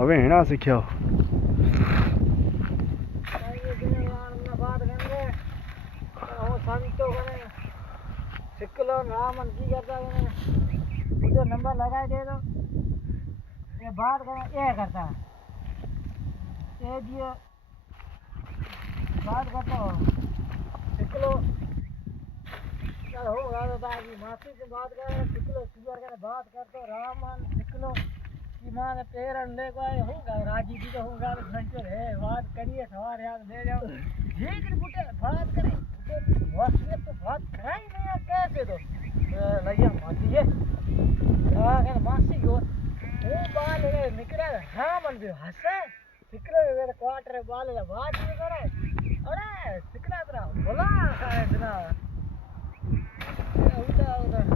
હવે હેણા શીખ્યો सिक्लो नाम की करता है मुझे नंबर लगा दे दो ये बात कर ये करता ये दिए बात करता हो सिक्लो चल होगा तो ताकि माफी से बात कर सिक्लो सुगर का बात करते रामन सिक्लो की मां ने पेरन ले कोई होगा राजी जी तो होगा घंटे है बात करिए सवार याद ले जाओ ठीक है बुटे बात करें वासने तो बात कराई नहीं कैसे तो लइया मासी है क्या है मासी को वो बाल है निकला हां मन भी हंसे सिकले मेरे क्वार्टर बाल है बात नहीं करे अरे सिकला तेरा बोला है इतना उधर उधर